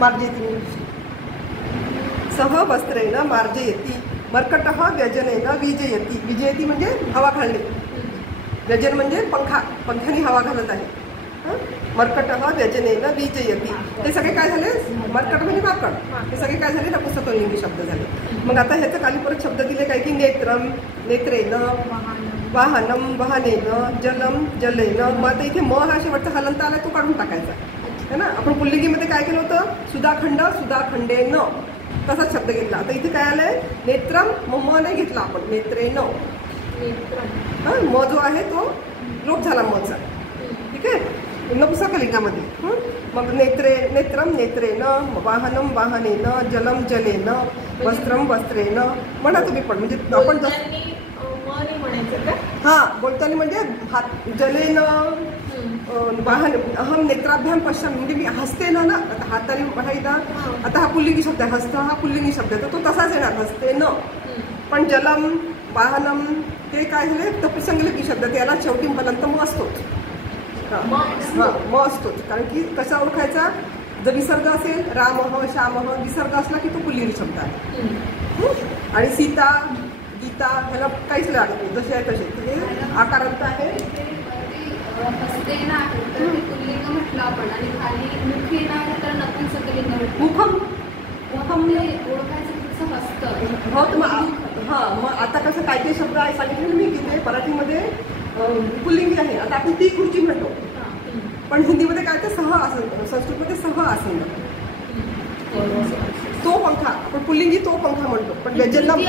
मार्जयति सह वस्त्रेण मार्जयति मर्कटः व्यजनेन विजयति विजयति म्हणजे हवा घालणे व्यजन म्हणजे पंख्याने हवा घालत आहे मर्कटः व्यजनेन विजयति ते सगळे काय झाले मर्कट म्हणजे माकड हे सगळे काय झाले नपुंसकलिंगी शब्द झाले मग आता ह्याचं खाली परत शब्द दिले काय की नेत्रम नेत्रेन वाहनम वाहनेन जलम जलेन मग आता इथे म हा शेवटचा हलंत आला तो काढून टाकायचा है ना आपण पुल्लिंगीमध्ये काय केलं होतं सुधाखंड सुधाखंडेन तसाच शब्द घेतला आता इथे काय आलंय नेत्रम म नाही घेतला आपण नेत्रेन म जो आहे तो लोप झाला मचा ठीक आहे नपुंसकलिंगामध्ये मग नेत्रम नेत्रेन वाहनम वाहनेन जलम जलेन वस्त्रम वस्त्रेन म्हणा तुम्ही पण म्हणजे आपण हा बोलताना म्हणजे हात जलेन वाहन अहम नेत्राभ्याम पश्चिम म्हणजे मी हसते ना आता हाताने पाहिदा आता हा पुल्लिंगी शब्द आहे हस्त हा पुल्लिंगी शब्द आहे तर तो तसाच येणार हसते न पण जलम वाहनम ते काय झाले नपुंसकलिंगी शब्द त्याला शेवटी हलंत म असतोच म असतोच कारण की कसा ओळखायचा जर विसर्ग असेल रामः श्यामः विसर्ग असला की तो पुल्लिंगी शब्द आहे आणि सीता गीता ह्याला काहीच लागत नाही जसे आहे तसे हे आकारांत आहे मुखम मुखम हो हां मग आता कसं काय ते शब्द आहे सांगितलं मी की ते मराठीमध्ये पुल्लिंगी आहे आता आपण ती खुर्ची म्हणतो पण हिंदीमध्ये काय तर सह आसन संस्कृतमध्ये सह आसन तो पंखा आपण पुल्लिंगी तो पंखा म्हणतो पण व्यजनम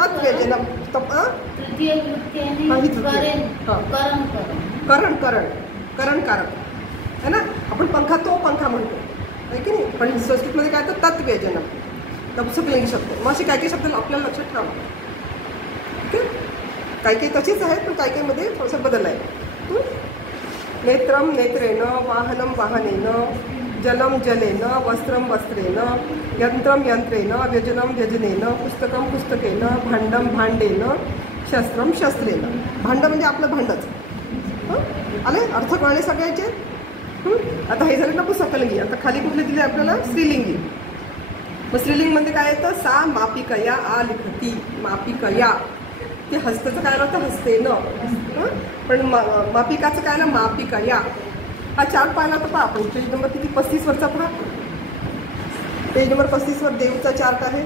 तत् व्यजनम करण करण करण कारण है ना आपण पंखा तो पंखा म्हणतो आहे की नाही पण संस्कृतमध्ये काय तर तत् व्यजनम नपुंसकलिंगी शब्द मग असे काही शब्द आपल्याला लक्षात ठेवावं ठीक आहे काही काही तशीच आहेत पण काही काहीमध्ये थोडंसं बदल आहे नेत्रम नेत्रेन वाहनम वाहनेन जलम जलेन वस्त्रम वस्त्रेन यंत्रम यंत्रेन व्यजनम व्यजनेन पुस्तकम पुस्तकेन भांडम भांडेन शस्त्रम शस्त्रेन भांड म्हणजे आपलं भांडच आले अर्थ कळले सगळ्याचे आता हे झाले नपुंसकलिंगी आता खाली कुठले दिले आपल्याला स्त्रीलिंगी मग स्त्रीलिंगमध्ये काय येतं सा मापिकया आ लिखती मापिकया ते हस्तचं काय होतं हस्ते न पण मापिकाचं काय ना मापिकया हा चार्ट पाहिला तर पहा आपण पेज नंबर किती 35 वरचा पहा पेज नंबर 35 वर देवचा चार्ट आहे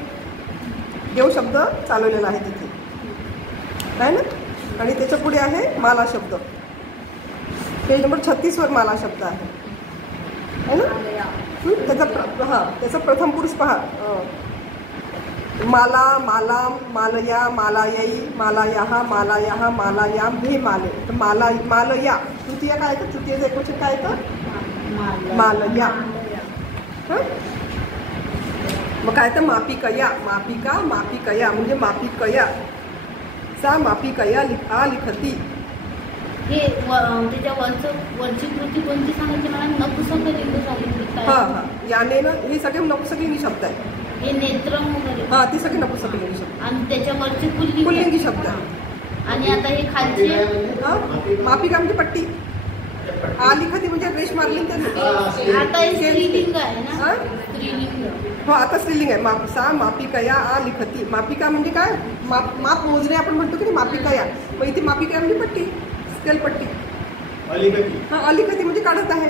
देव शब्द चालवलेला आहे तिथे आहे ना आणि त्याच्या पुढे आहे माला शब्द पेज नंबर 36 वर माला शब्द आहे ना त्याचा प्रथम पुरुष पहा माला मालाम मालया मालायई मालायाः मालायाः मालायाम हे माले तर माला मालया तृतीय काय तर तृतीयचं एक वचन काय तर मालया मग काय तर मापिकया मापिका मापिकया म्हणजे मापिकया सा मापिकया आ लिखती हे त्याच्या वरची कृती कोणती सांगायची मला नपुंसकलिंग सांगितली हां हां याने ना हे सगळे नपुंसकलिंगी शब्द आहे हे नेत्रम वगैरे हां ते सगळे नपुंसकलिंगी शब्द आणि त्याच्यावरची पुल्लिंगी शब्द आहे आणि आता हे खालचे मापिका म्हणजे पट्टी आ लिखती म्हणजे रेश मारली त्याने आता हे स्त्रीलिंग आहे ना स्त्रीलिंग हो आता स्त्रीलिंग आहे सा मापिकया आ लिखती मापिका म्हणजे काय माप मोजणे आपण म्हणतो की नाही मापिकया मग इथे मापिका म्हणजे पट्टी स्केल पट्टी हां अलिखती म्हणजे काढत आहे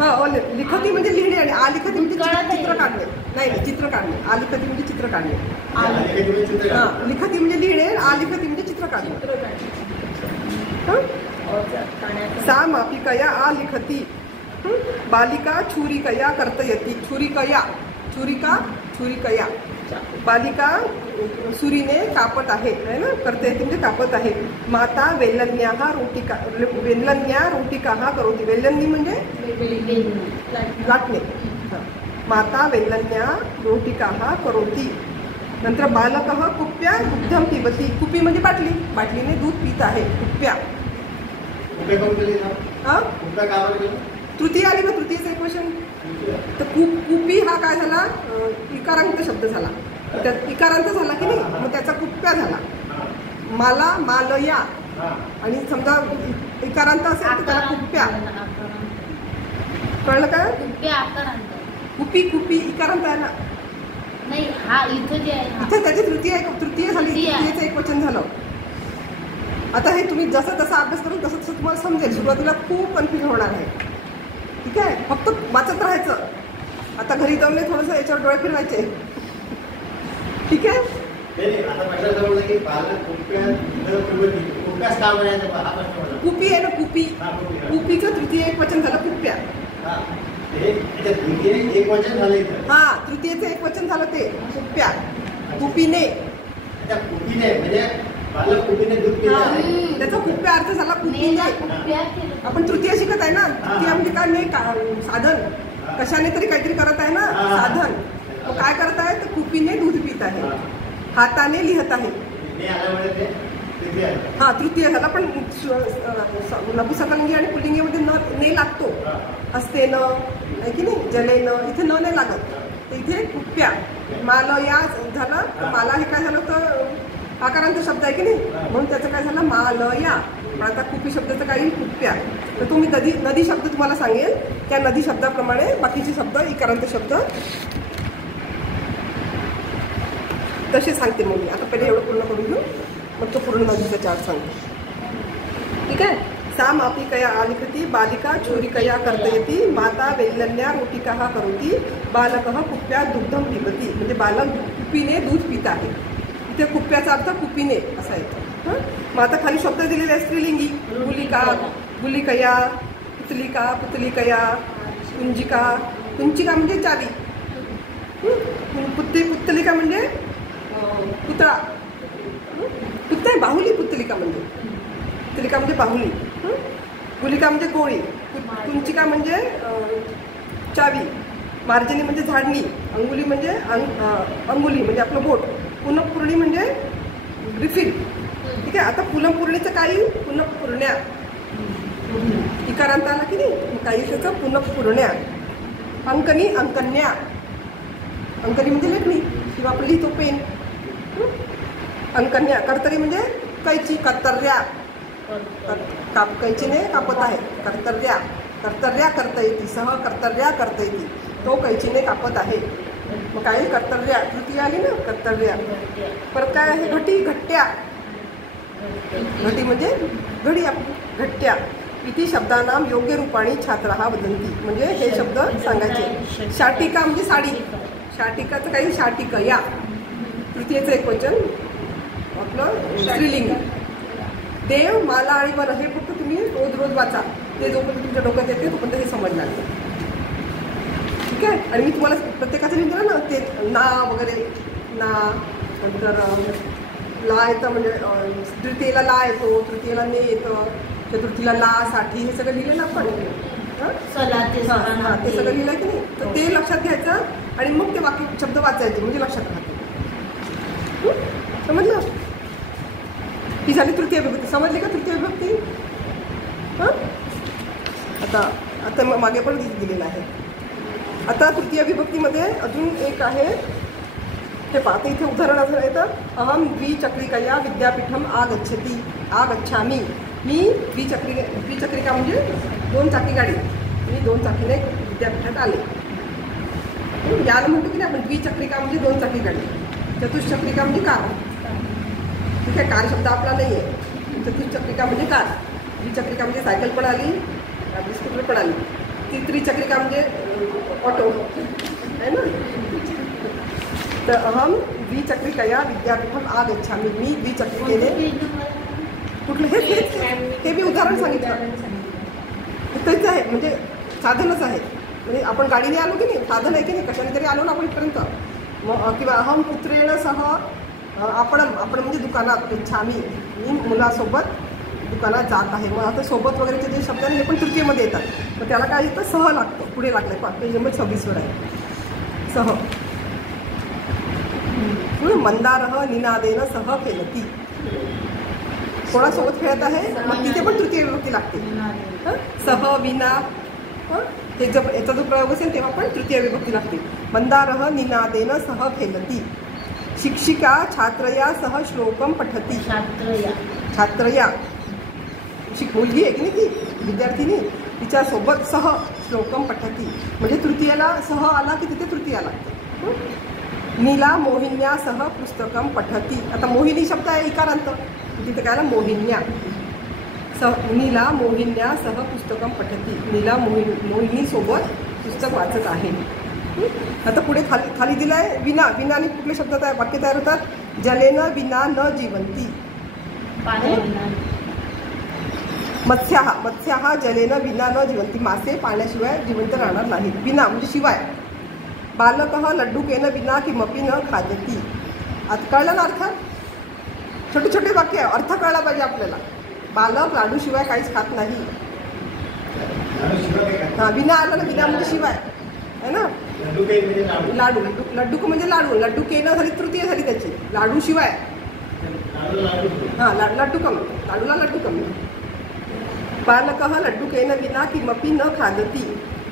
हां लिखती म्हणजे लिहिणे आणि आलिखती म्हणजे चित्र काढणे नाही चित्र काढणे आलिखती म्हणजे चित्र काढणे हां लिखती म्हणजे लिहिणे आलिखती म्हणजे चित्र काढणे सा मापिकया आ लिखती बालिका छुरिकया कर्तयति छुरिकया छुरिका छुरिकया बालिका सुरीने कापत आहे ना कर्तयति म्हणजे कापत आहे माता वेल्लन्याः रोटिका वेल्लन्या रोटिकाः करोति वेल्लन्नी म्हणजे लाटणे माता वेल्लन्या रोटिकाः करोति नंतर बालकः कुप्या दुग्धम पिबती कुपी म्हणजे बाटली बाटलीने दूध पित आहे कुप्या हां तृतीय आली ना तृतीयचं एक क्वेश्चन तर कुपी हा काय झाला इकारांत शब्द झाला त्यात इकारांत झाला की नाही मग त्याचा कुप्या झाला माला मालया आणि समजा इकारांत असेल तर त्याला कुप्या कळलं काय कुपी कुपी इकारांत आहे ना. नाही, हा इथं जे आहे हा. इथे त्याची तृतीय झाली, तृतीयचं एक वचन झालं. आता हे तुम्ही जसं तसा अभ्यास करून तसं तसं तुम्हाला समजेल. सुरुवातीला खूप कन्फ्युजन होणार आहे. ठीक आहे, फक्त वाचत राहायचं. आता घरी जाऊन थोडंसं याच्यावर डोळे फिरवायचे. ठीक आहे. कुपी आहे ना, कुपी. कुपीचं तृतीय एक वचन झालं कुप्या. हा, तृतीयचं एक वचन झालं ते कुप्या. कुपीने. त्याचा कुप्या अर्थ झाला कुपीने. आपण तृतीय शिकत आहे ना. तृतीय म्हणजे काय, ने साधन. कशाने तरी काहीतरी करत आहे ना, साधन. तो काय करत आहे, तर कुपीने दूध पित आहे, हाताने लिहत आहे. हा, तृतीय झाला. पण नपुसकलिंगी आणि पुल्लिंगीमध्ये ने लागतो. हस्तेन आहे की नाही, जलेन. इथे नाही लागत. तर इथे कुप्या. माल या झालं. तर माला हे काय झालं, तर आकारांत शब्द आहे की नाही, म्हणून त्याचं काय झालं, माल या. पण आता कुपी शब्दाचं काही कुप्या. तर तुम्ही नदी शब्द तुम्हाला सांगेल. त्या नदी शब्दाप्रमाणे बाकीचे शब्द इकारांत शब्द तसे सांगते मग मी. आता पहिले एवढं पूर्ण करून घेऊ, मग तो पूर्ण नदीचा चार्ट सांगते. ठीक आहे. सा मापिकया आलिखती, बालिका चोरिकया कर्तयती, माता वैलल्या रोटिका करोती, बालकः कुप्या दुग्धम पिबती. म्हणजे बालक कुपीने दूध पित आहे. इथे कुप्याचा अर्थ कुपीने असा येतो. मग आता खाली शब्द दिलेले आहे स्त्रीलिंगी. गुलिका, गुलिकया, पुतलिका, पुतलिकया, कुंजिका. कुंजिका म्हणजे चावी. पुतलिका म्हणजे पुतळा. पुतळा बाहुली. पुतलिका म्हणजे पुतलिका म्हणजे बाहुली. गुलिका म्हणजे गोळी. कुंचिका म्हणजे चावी. मार्जनी म्हणजे झाडणी. अंगुली म्हणजे अंगुली म्हणजे आपलं बोट. पुनःपूर्णी म्हणजे रिफिल. ठीक आहे. आता पुनःपूर्णीचं काही पुनःपूर्ण्या इकारांत आला की नाही, काही त्याचं पुनःपूर्ण्या. अंकनी, अंकन्या. अंकनी म्हणजे लेखणी किंवा आपण लिहितो पेन. अंकन्या. कर्तरी म्हणजे कैची, कर्तर्या. कैचीने कापत आहे, कर्तर्या. कर्तर्या करता येते, सह कर्तर्या करता येते. तो कैचीने कापत आहे. मग काही कर्तव्या तृतीय आली ना, कर्तव्या. परत काय आहे, घटी, घट्ट्या. घटी म्हणजे घडी आपली, घट्ट्या. इति शब्दानाम योग्य रूपाणी छात्रहा वदंती. म्हणजे हे शब्द सांगायचे. शाटिका म्हणजे साडी. शाटिकाचं काही शाटिकया. तृतीयचं एक वचन आपलं स्त्रीलिंग. देव, माला आणि वन हे फक्त तुम्ही रोज रोज वाचा. ते जोपर्यंत तुमच्या डोक्यात येते तोपर्यंत हे समजणार नाही. ठीक आहे. आणि मी तुम्हाला प्रत्येकाचं लिहून दिलं ना, ते ना वगैरे. ना नंतर ला येतं, म्हणजे तृतीयेला ला येतो, तृतीयेला ने येतं, चतुर्थीला ला, साठी, हे सगळं लिहिलेलं आपण. ते सगळं लिहिलं की नाही, तर ते लक्षात घ्यायचं आणि मग ते वाक्य शब्द वाचायचे, म्हणजे लक्षात राहते. समजलं. ही झाली तृतीय विभक्ती. समजली का तृतीय विभक्ती. आता मागे पण दिलेलं आहे. आता तृतीय विभक्तीमध्ये अजून एक आहे, हे पाहते. इथे उदाहरण असं येतं, अहम द्विचक्रिकया विद्यापीठम आगच्छति, आगच्छामी. मी द्विचक्रिका म्हणजे 2 चाकी गाडी. मी 2 चाकीने विद्यापीठात आले. याला म्हणतो की नाही आपण, द्विचक्रिका म्हणजे 2 चाकी गाडी. चतुष्चक्रिका म्हणजे कार. ठीक आहे. कार शब्द आपला नाही आहे. चतुष्चक्रिका म्हणजे कार. द्विचक्रिका म्हणजे सायकल पण आली, स्कूटर पण आली. त्रिचक्रिका म्हणजे ऑटो आहे ना. तर अहम द्विचक्रिकया विद्यापीठम आगच्छामी. मी द्विचक्रिकेने कुठलं हे मी उदाहरण सांगितलं. तेच आहे, म्हणजे साधनच आहे. म्हणजे आपण गाडीने आलो की नाही, साधन आहे की नाही, कशाने तरी आलो ना आपण इथपर्यंत. मग किंवा अहम पुत्रेण सह आपण म्हणजे दुकानात. गच्छामी, मी मुलासोबत दुकानात जात आहे. मग आता सोबत वगैरेचे जे शब्द आहे हे पण तृतीयमध्ये येतात. मग त्याला काय येतं, सह लागतं. पुढे लागलं आहे, पेज नंबर 26 आहे सह. मंदारह निनादेन सह खेळती. कोणासोबत खेळत आहे, मग तिथे पण तृतीय विभक्ती लागते. सह, विना. हे जर याचा जो प्रयोग असेल तेव्हा पण तृतीय विभक्ती लागते. मंदारह निनादेन सह खेळती. शिक्षिका छात्रया सह श्लोकम पठती. छात्रया मुलगी आहे की नाही, ती विद्यार्थिनी, तिच्यासोबत श्लोकम पठती. म्हणजे तृतीयाला सह आला की तिथे तृतीया लागते. नीला मोहिन्या सह पुस्तकम पठती. आता मोहिनी शब्द आहे इकारांत, तिथे काय आलं मोहिन्या. नीला मोहिन्या सह पुस्तकम पठती. नीला मोहिनीसोबत पुस्तक वाचत आहे. आता पुढे खाली दिलं आहे विना. विनाने कुठले शब्द वाक्य तयार होतात? जलेन विना न जीवंती. मत्स्याहा जलेन विना न जीवंती. मासे पाण्याशिवाय जिवंत राहणार नाहीत. विना म्हणजे शिवाय. बालकः लड्डुकेन विना किमपि न खादती. आता कळलं ना अर्थ? छोटे छोटे वाक्य आहे, अर्थ कळला पाहिजे आपल्याला. बालक लाडूशिवाय काहीच खात नाही. हां, विना आलं ना, विना म्हणजे शिवाय आहे ना. लाडू लड्डू म्हणजे लाडू. लड्डू केनं झाली तृतीय झाली त्याची. लाडू शिवाय. हां, लड्डुकम. लाडूला लड्डुकम. बालकः लड्डुकेन विना किमपि न खादती.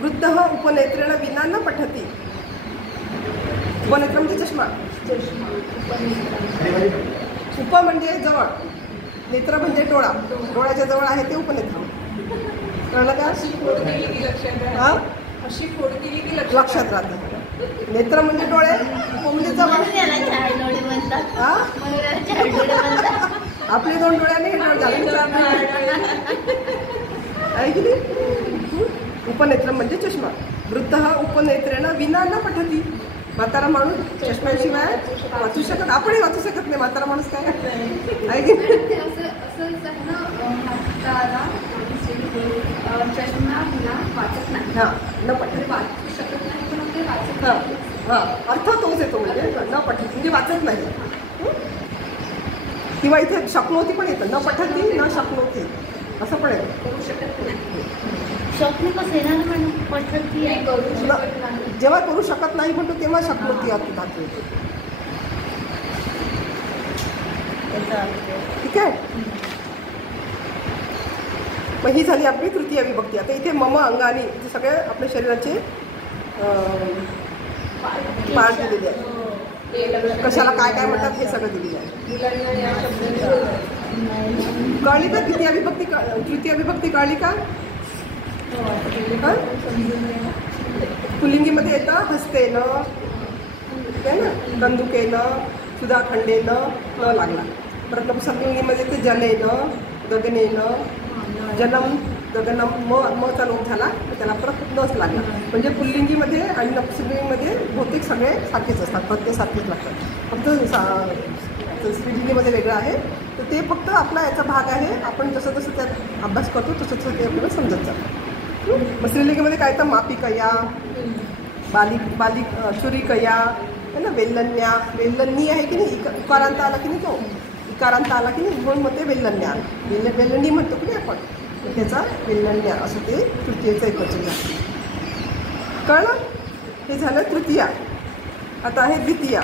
वृद्धः उपनेत्रेण विना न पठती. उपनेत्र म्हणजे चष्मा. उप म्हणजे जवळ, नेत्र म्हणजे डोळा. डोळ्याच्या जवळ आहे ते उपनेत्र. कळलं का? हां, अशी फोड केली की लक्षात राहतं. नेत्र म्हणजे डोळे, उप म्हणजे जवळ. हां, आपले 2 डोळ्याने हे डोळे झाले आहे की नाही? उपनेत्र म्हणजे चष्मा. वृद्ध उपनेत्रेण विना न पठती. म्हातारा माणूस चष्म्याशिवाय वाचू शकत. आपणही वाचू शकत नाही. म्हातारा माणूस काय आहे की चष्मा वाचत नाही. हां, न पठती. वाचू शकत नाही पण ते वाचत. हां हां, अर्थ तोच येतो म्हणजे न पठती म्हणजे वाचत नाही. किंवा इथे शक्नोती पण येतं. न पठती न शक्नोती असं पण येतं. करू शकत नाही. स्वप्न कसं येणार म्हणून पठती आहे. करू शकत नाही. जेव्हा करू शकत नाही म्हणतो तेव्हा शक्नोती धातू येतो. ठीक आहे. मग ही झाली आपली तृतीय विभक्ती. आता इथे मम अंगानी सगळे आपल्या शरीराचे पार्ट दिलेले आहेत. कशाला काय काय म्हणतात हे सगळं दिलेलं आहे. मुलांना या शब्दाने कळली का? तृतीय विभक्ती तृतीय विभक्ती कळली का? पुल्लिंगीमध्ये येतं हस्तेनं, आहे ना, बंदुकेनं, सुधाखंडेनं न लागला. परत नपुंसकलिंगीमध्ये येते जलेनं, गगनेनं. जनम गगनम मचा लोप झाला तर त्याला परत नच लागला. म्हणजे पुल्लिंगीमध्ये आणि नपुंसकलिंगीमध्ये बहुतेक सगळे सारखेच असतात. प्रत्येक सारखेच लागतात. फक्त स्त्रीलिंगीमध्ये वेगळं आहे. तर ते फक्त आपला याचा भाग आहे. आपण जसं जसं त्यात अभ्यास करतो तसं तसं ते आपल्याला समजत जातं. मग स्त्रीलिंगीमध्ये काय तर मापिकया, बालिक छुरिकया आहे ना, वेल्लन्या. वेल्लन्नी आहे की नाही, उकारांत आला की नाही, तो इकारांत आला की नाही, म्हणून मग ते वेल्लन्या. वेल्लणी म्हणतो की नाही आपण, त्याचा वेल्लन्या असं ते तृतीयचं एकवचन झालं. कळलं? हे झालं तृतीया. आता आहे द्वितीया.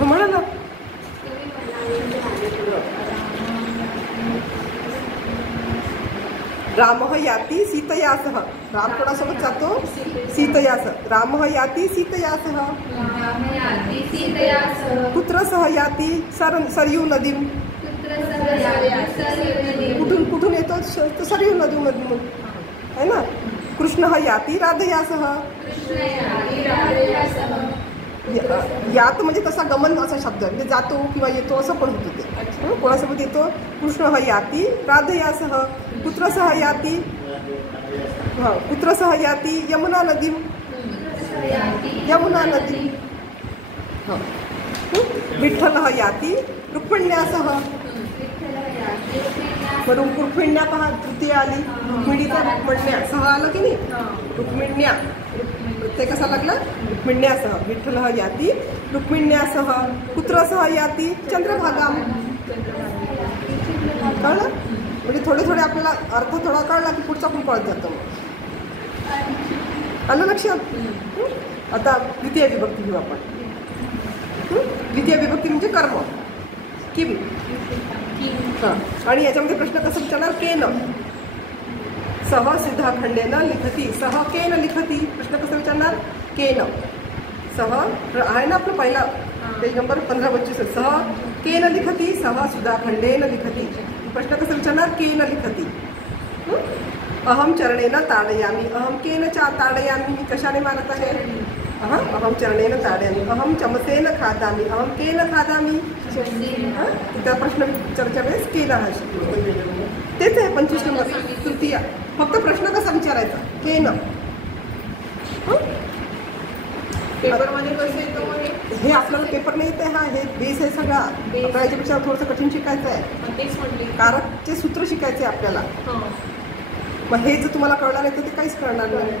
म्हणाला रामः याति सीतयासह. राम कोणासोबत जातो? सीतयासह. रामः याति सीतयासह. पुत्रसह याति सरयू नदीम. कुठून येतो? तो सरयू नदीमधून आहे ना. कृष्णः याति राधयासह. यात म्हणजे तसा गमन असा शब्द म्हणजे जातो किंवा येतो असं पण होतं ते. कोणासोबत येतो? कृष्णः याति राधयासह. पुत्रसह याति. हां, पुत्रसह याति यमुना नदीम. यमुना नदी. हां. विठ्ठलः याति रुक्मिण्यासह. रुक्मिण्या पहा, तृतीय आली. रुक्मिणीचा रुक्मिण्या सह आलं की नाही. रुक्मिण्या ते कसा लागला? रुक्मिण्यासह. विठ्ठलः याति रुक्मिण्यासह. पुत्रसह याति चंद्रभागाम. कळलं? म्हणजे थोडे थोडे आपल्याला अर्थ थोडा कळला की पुढचा पण कळत जातो. आलं लक्षात? आता द्वितीय विभक्ती घेऊ आपण. द्वितीय विभक्ती म्हणजे कर्म. किम. हां, आणि याच्यामध्ये प्रश्न कसं विचारणार? केन. सह सुधाखंडेन लिखती. सह केन लिखती. प्रश्न कसं विचारणार? केन. सह आहे ना आपलं पहिला पेज नंबर 15-25. सह केन लिखती. सह सुधाखंडेन लिखती. प्रश्न कसं विचारणार? केन लिखती. अहम चरणेन ताडयामी, अहम केन ताडयामी, मी कशाने मारत आहे? अहम चरणेन ताडयामी, अहम चमसेन खादामी, अहम केन खादामी. त्या प्रश्न चर्चा वेळेस केला हा शिकलो. तेच आहे 25 नंबर तृतीय. फक्त प्रश्न कसा विचारायचा? केन. पेपरमध्ये कसं येतं मग हे आपल्याला पेपर नाही येते. हा हे बेस आहे सगळा. आपल्याला याच्यापेक्षा थोडंसं कठीण शिकायचं आहे. तेच म्हटले. कारकचे सूत्र शिकायचे आपल्याला. मग हे जर तुम्हाला कळणार नाही तर ते काहीच कळणार नाही,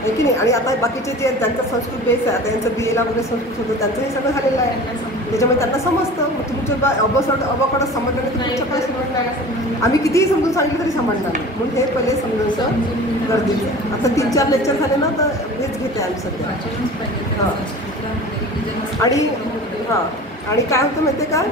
आहे की नाही. आणि आता बाकीचे जे ज्यांचा संस्कृत बेस आहे, आता यांचं BA वगैरे संस्कृत होतं, त्यांचं हे सगळं झालेलं आहे. त्याच्यामुळे त्यांना समजतं. मग तुमच्या अबकडं समजलं नाही तर तुमचं काय समजणार? आम्ही कितीही समजून सांगितलं तरी समजणार नाही. म्हणून हे पहिले समजायचं गरजेचं आहे. आता 3-4 लेक्चर झाले ना, तर हेच घेते आम्ही सध्या. आणि काय होतं माहिती आहे का,